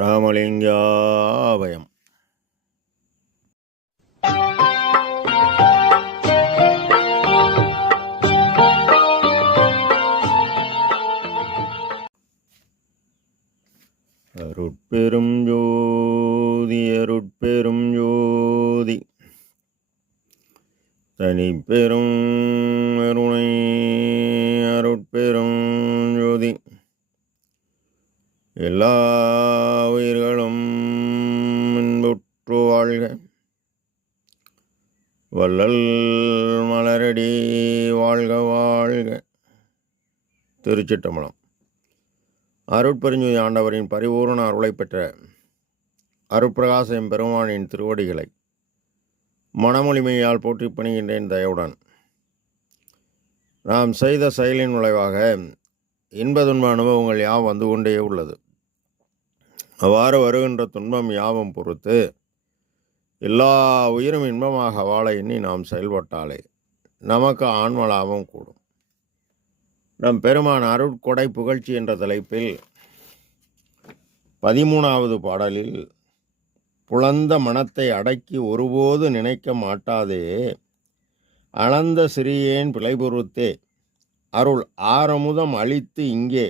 ராமலிங்காபயம். அருட்பெரும் ஜோதி அருட்பெரும் ஜோதி தனிப்பெரும் கருணை அருட்பெரும் ஜோதி எல்லா உயிர்களும் இன்புற்று வாழ்க. வள்ளல் மலரடி வாழ்க வாழ்க. திருச்சிற்றம்பலம். அருட்பெருஞ்சுதி ஆண்டவரின் பரிபூர்ண அருளை பெற்ற அருட்பிரகாச எம்பெருமானின் திருவடிகளை மனமொழிமையால் போற்றி பணிகின்றேன் தயவுடன். நாம் செய்த செயலின் விளைவாக இன்ப அனுபவங்கள் யாவும் வந்து கொண்டே உள்ளது. அவ்வாறு வருகின்ற துன்பம் யாவும் பொறுத்து எல்லா உயிரும் இன்பமாக வாழ எண்ணி நாம் செயல்பட்டாலே நமக்கு ஆன்ம லாபம் கூடும். நம் பெருமான் அருட்கொடை புகழ்ச்சி என்ற தலைப்பில் 13வது பாடலில் புலந்த மனத்தை அடக்கி ஒருபோது நினைக்க மாட்டாதே அளந்த சிறியேன் பிழை பொறுத்தே அருள் ஆரமுதம் அளித்து இங்கே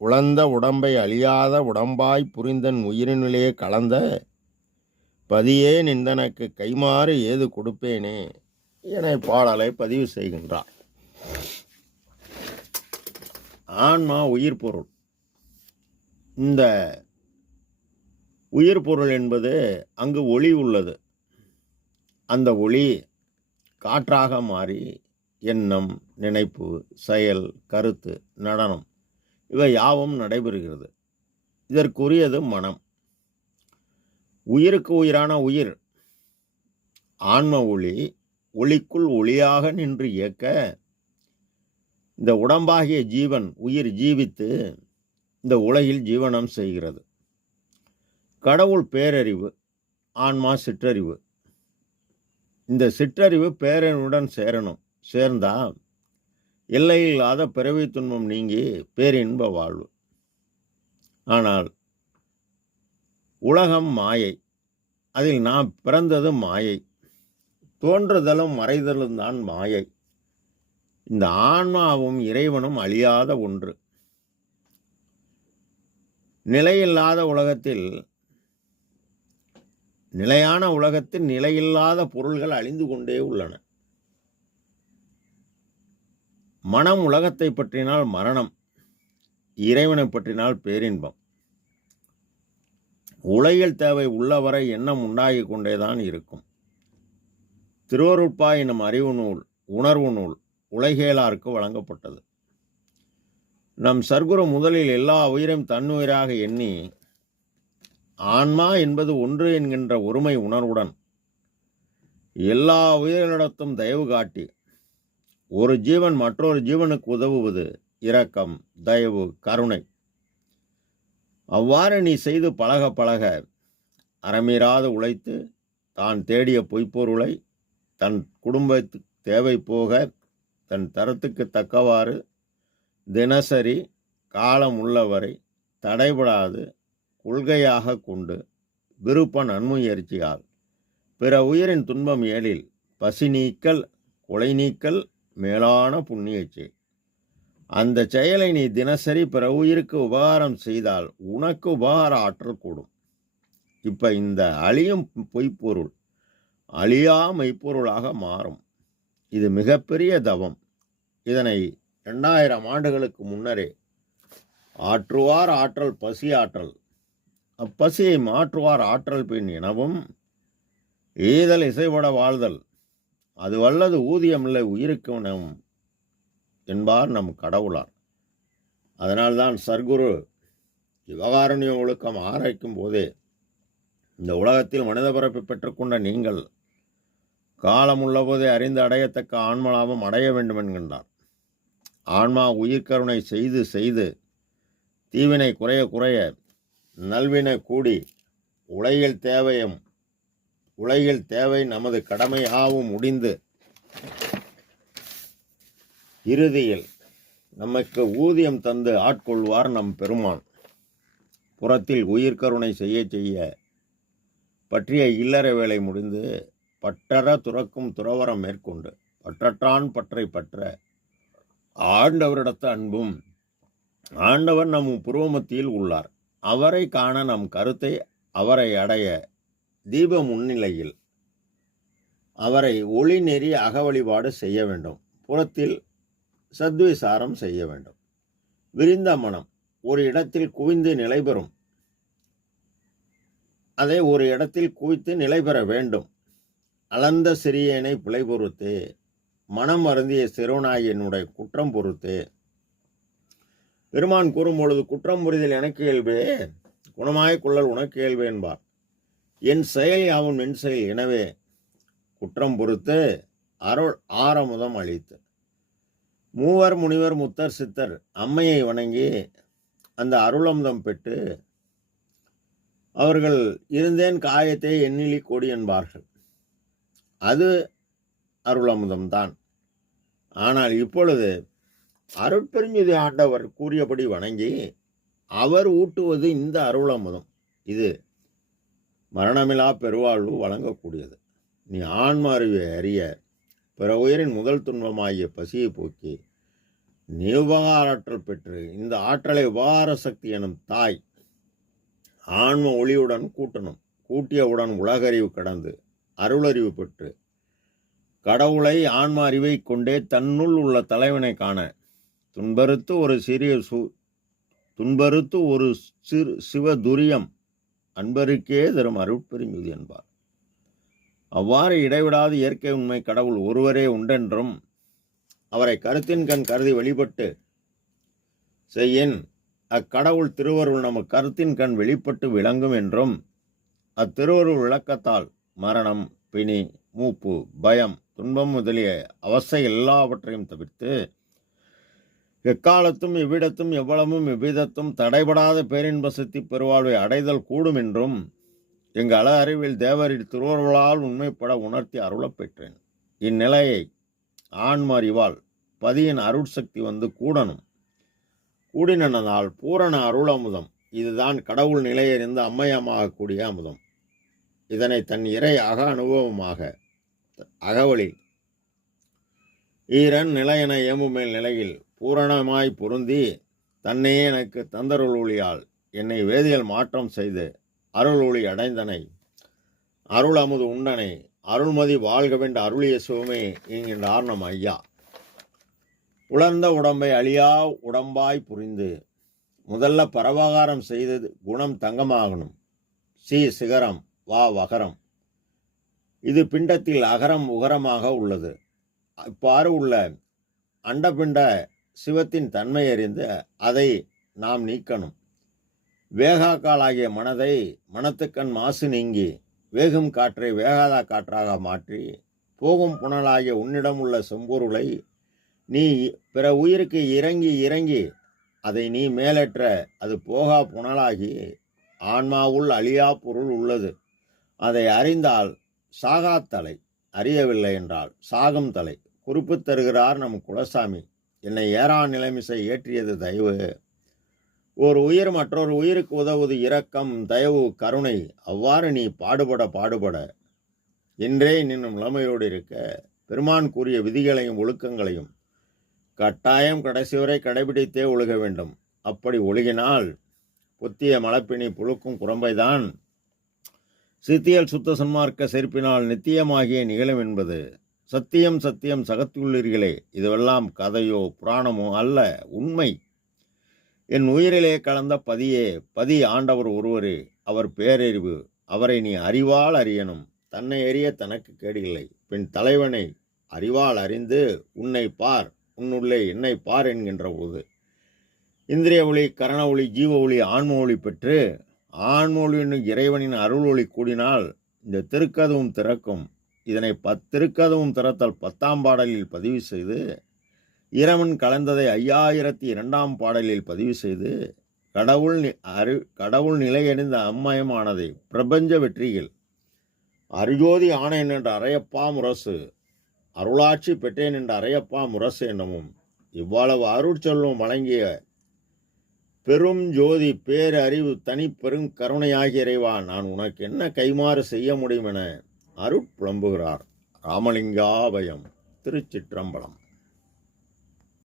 உளந்த உடம்பை அழியாத உடம்பாய் புரிந்தன் உயிரினிலே கலந்த பதியே நின்றனக்கு கைமாறு ஏது கொடுப்பேனே என பாடலை பதிவு செய்கின்றார். ஆன்மா உயிர் பொருள். இந்த உயிர் பொருள் என்பது அங்கு ஒளி உள்ளது. அந்த ஒளி காற்றாக மாறி எண்ணம், நினைப்பு, செயல், கருத்து, நடனம் இவை யாவும் நடைபெறுகிறது. இதற்குரியது மனம். உயிருக்கு உயிரான உயிர் ஆன்ம ஒளி ஒளிக்குள் ஒளியாக நின்று இயக்க இந்த உடம்பாகிய ஜீவன் உயிர் ஜீவித்து இந்த உலகில் ஜீவனம் செய்கிறது. கடவுள் பேரறிவு, ஆன்மா சிற்றறிவு. இந்த சிற்றறிவு பேரறிவுடன் சேரணும். சேர்ந்தா எல்லையில்லாத பிறவி துன்பம் நீங்கி பேரின்ப வாழ்வு. ஆனால் உலகம் மாயை. அதில் நாம் பிறந்தது மாயை. தோன்றுதலும் மறைதலும் தான் மாயை. இந்த ஆன்மாவும் இறைவனும் அழியாத ஒன்று. நிலையில்லாத உலகத்தில் நிலையான உலகத்தில் நிலையில்லாத பொருள்கள் அழிந்து கொண்டே உள்ளன. மனம் உலகத்தை பற்றினால் மரணம், இறைவனை பற்றினால் பேரின்பம். உலகில் தேவை உள்ளவரை எண்ணம் உண்டாகி கொண்டேதான் இருக்கும். திருவருட்பா என்னும் அறிவு நூல், உணர்வு நூல் உலகேலாருக்கு வழங்கப்பட்டது. நம் சர்க்குரு முதலில் எல்லா உயிரையும் தன்னுயிராக எண்ணி ஆன்மா என்பது ஒன்று என்கின்ற ஒருமை உணர்வுடன் எல்லா உயிர்களிடத்தும் தயவு காட்டி ஒரு ஜீவன் மற்றொரு ஜீவனுக்கு உதவுவது இரக்கம், தயவு, கருணை. அவ்வாறு நீ செய்து பழக பழக அறமீறாது உழைத்து தான் தேடிய பொய்ப்பொருளை தன் குடும்பத்துக்கு தேவை போக தன் தரத்துக்கு தக்கவாறு தினசரி காலம் உள்ளவரை தடைபடாது கொள்கையாக கொண்டு விருப்ப நன்முயற்சியால் பிற உயிரின் துன்பம் ஏழில் பசி நீக்கல், கொலை நீக்கல் மேலான புண்ணிய செயல். அந்த செயலை நீ தினசரி பிற உயிருக்கு உபகாரம் செய்தால் உனக்கு உபகார ஆற்றல் கூடும். இப்ப இந்த அழியும் பொய்ப்பொருள் அழியா மெய்ப்பொருளாக மாறும். இது மிகப்பெரிய தவம். இதனை 2000 ஆண்டுகளுக்கு முன்னரே ஆற்றுவார் ஆற்றல் பசி ஆற்றல், அப்பசியை மாற்றுவார் ஆற்றல் பெண் எனவும் ஈதல் இசைபட வாழ்தல் அது வல்லது ஊதியமில்லை உயிருக்கு என்பார் நம் கடவுளார். அதனால்தான் சர்க்குரு விவகாரணிய ஒழுக்கம் ஆராய்க்கும் போதே இந்த உலகத்தில் மனித பிறப்பை பெற்றுக்கொண்ட நீங்கள் காலம் உள்ளபோதே அறிந்து அடையத்தக்க ஆன்மலாபம் அடைய வேண்டும் என்கின்றார். ஆன்மா உயிர்கருணை செய்து செய்து தீவினை குறைய குறைய நல்வினை கூடி உலகில் தேவை நமது கடமையாகவும் முடிந்து இறுதியில் நமக்கு ஊதியம் தந்து ஆட்கொள்வார் நம் பெருமான். புறத்தில் உயிர்கருணை செய்ய செய்ய பற்றிய இல்லற வேலை முடிந்து பற்றற துறக்கும் துறவரம் மேற்கொண்டு பற்றற்றான் பற்றை பற்ற ஆண்டவரிடத்து அன்பும் ஆண்டவர் நம் புருவமத்தியில் உள்ளார். அவரை காண நம் கருத்தை அவரை அடைய தீப முன்னிலையில் அவரை ஒளி நெறி அக வழிபாடு செய்ய வேண்டும். புறத்தில் சத்விசாரம் செய்ய வேண்டும். விரிந்த மனம் ஒரு இடத்தில் குவிந்து நிலை பெறும். அதை ஒரு இடத்தில் குவித்து நிலை பெற வேண்டும். அளந்த சிறியனை பிழை பொறுத்தே மனம் அருந்திய சிறுவனாய் என்னுடைய குற்றம் பொறுத்தே. பெருமான் கூறும்பொழுது குற்றம் புரிதல் எனக்கு இயல்பே குணமாய் கொள்ளல் உனக்கு இயல்பே என்பார். என் செயல் யாவும் என் செயல் எனவே குற்றம் பொறுத்து அருள் ஆரமுதம் அளித்து மூவர் முனிவர் முத்தர் சித்தர் அம்மையை வணங்கி அந்த அருளமுதம் பெற்று அவர்கள் இருந்தேன் காயத்தை எண்ணிலி கொடி என்பார்கள். அது அருளமுதம்தான். ஆனால் இப்பொழுது அருட்பெருஞ்சுதி ஆண்டவர் கூறியபடி வணங்கி அவர் ஊட்டுவது இந்த அருளமுதம். இது மரணமிலா பெருவாழ்வு வழங்கக்கூடியது. நீ ஆன்ம அறிவை அறிய பிற உயிரின் முதல் துன்பமாகிய பசியை போக்கி நீ உபகாராற்றல் பெற்று இந்த ஆற்றலை உபகார சக்தி எனும் தாய் ஆன்ம ஒளியுடன் கூட்டணும். கூட்டியவுடன் உலகறிவு கடந்து அருளறிவு பெற்று கடவுளை ஆன்ம அறிவை கொண்டே தன்னுள் உள்ள தலைவனை காண துன்பறுத்து ஒரு சிவதுரியம் அன்பருக்கே தரும் அருட்பெருஞ்சுதி என்பார். அவ்வாறு இடைவிடாது இயற்கை உண்மை கடவுள் ஒருவரே உண்டென்றும் அவரை கருத்தின் கண் கருதி வழிபட்டு செய்யின் அக்கடவுள் திருவருள் நம்ம கருத்தின் கண் வெளிப்பட்டு விளங்கும் என்றும் அத்திருவருள் விளக்கத்தால் மரணம் பிணி மூப்பு பயம் துன்பம் முதலிய அவஸ்தை எல்லாவற்றையும் தவிர்த்து எக்காலத்தும் எவ்விடத்தும் எவ்வளவும் எவ்விதத்தும் தடைபடாத பேரின்ப சித்தி பெருவாழ்வை அடைதல் கூடும் என்றும் எங்கள் அறிவில் தேவரின் திருவருளால் உண்மைப்பட உணர்த்தி அருளப் பெற்றேன். இந்நிலையை ஆன்ம அறிவால் பதியின் அருட்சக்தி வந்து கூடணும். கூடினால் பூரண அருள் அமுதம். இதுதான் கடவுள் நிலையறிந்த அம்மையமாகக்கூடிய அமுதம். இதனை தன் இறை அக அனுபவமாக அகவழி ஈரன் நிலையென ஏமுமேல் நிலையில் பூரணமாய் பொருந்தி தன்னையே எனக்கு தந்தருள் ஒளியால் என்னை வேதியியல் மாற்றம் செய்து அருள் ஒளி அடைந்தனை அருள் அமுது உண்டனை அருள்மதி வாழ்க வேண்ட அருளிய சிவமே என்கின்றார் நம் ஐயா. உலர்ந்த உடம்பை அழியா உடம்பாய் புரிந்து முதல்ல பரவகாரம் செய்தது குணம் தங்கமாகணும். சிகரம் வா வகரம். இது பிண்டத்தில் அகரம் உகரமாக உள்ளது. இவ்வாறு உள்ள அண்டபிண்ட சிவத்தின் தன்மை அறிந்து அதை நாம் நீக்கணும். வேகாக்காலாகிய மனதை மனத்துக்கண் மாசு நீங்கி வேகும் காற்றை வேகாத காற்றாக மாற்றி போகும் புனலாகிய உன்னிடம் உள்ள செம்பொருளை நீ பிற உயிருக்கு இறங்கி இறங்கி அதை நீ மேலேற்ற அது போகா புனலாகி ஆன்மாவுள் அழியா பொருள் உள்ளது. அதை அறிந்தால் சாகாத்தலை, அறியவில்லை என்றால் சாகும் தலை. குறிப்பு தருகிறார் நம் குலசாமி. என்னை ஏறா நிலைமிசை ஏற்றியது தயவு. ஒரு உயிர் மற்றொரு உயிருக்கு உதவுவது இரக்கம் தயவு கருணை. அவ்வாறு நீ பாடுபட இன்றே நின்னும் நிலைமையோடு இருக்க பெருமான் கூறிய விதிகளையும் ஒழுக்கங்களையும் கட்டாயம் கடைசி வரை கடைபிடித்தே ஒழுக வேண்டும். அப்படி ஒழுகினால் புத்திய மலப்பினி புழுக்கும் குரம்பைதான் சித்தியல் சுத்த சன்மார்க்க செருப்பினால் நித்தியமாகிய நிகழும் என்பது சத்தியம். சத்தியம் சகத்துள்ளீர்களே. இதுவெல்லாம் கதையோ புராணமோ அல்ல, உண்மை. என் உயிரிலே கலந்த பதியே பதி ஆண்டவர் ஒருவரே. அவர் பேரறிவு. அவரை நீ அறிவால் அறியணும். தன்னை அறிய தனக்கு கேடில்லை. பின் தலைவனை அறிவால் அறிந்து உன்னை பார், உன்னுள்ளே என்னை பார் என்கின்ற போது இந்திரிய ஒளி கரண ஒளி ஜீவ ஒளி ஆன்ம ஒளி பெற்று ஆன்ம ஒளி என்னும் இறைவனின் அருள் ஒளி கூடினால் இந்த திருக்கதவும் திறக்கும். இதனை திருக்கதவும் திறத்தல் 10ஆம் பாடலில் பதிவு செய்து இறைவன் கலந்ததை 5002ஆம் பாடலில் பதிவு செய்து கடவுள் நிலையடைந்த அம்மயமானதை பிரபஞ்ச வெற்றியில் அருஜோதி ஆணையன் என்ற அரையப்பா முரசு அருளாட்சி பெற்றேன் என்ற அரையப்பா முரசு என்னமும் இவ்வளவு அருட்செல்வம் வழங்கிய பெரும் ஜோதி பேரறிவு தனிப்பெரும் கருணையாகிய இறைவா, நான் உனக்கு என்ன கைமாறு செய்ய முடியும் என அருட்புலம்புகிறார் ராமலிங்காபயம். திருச்சிற்றம்பலம்.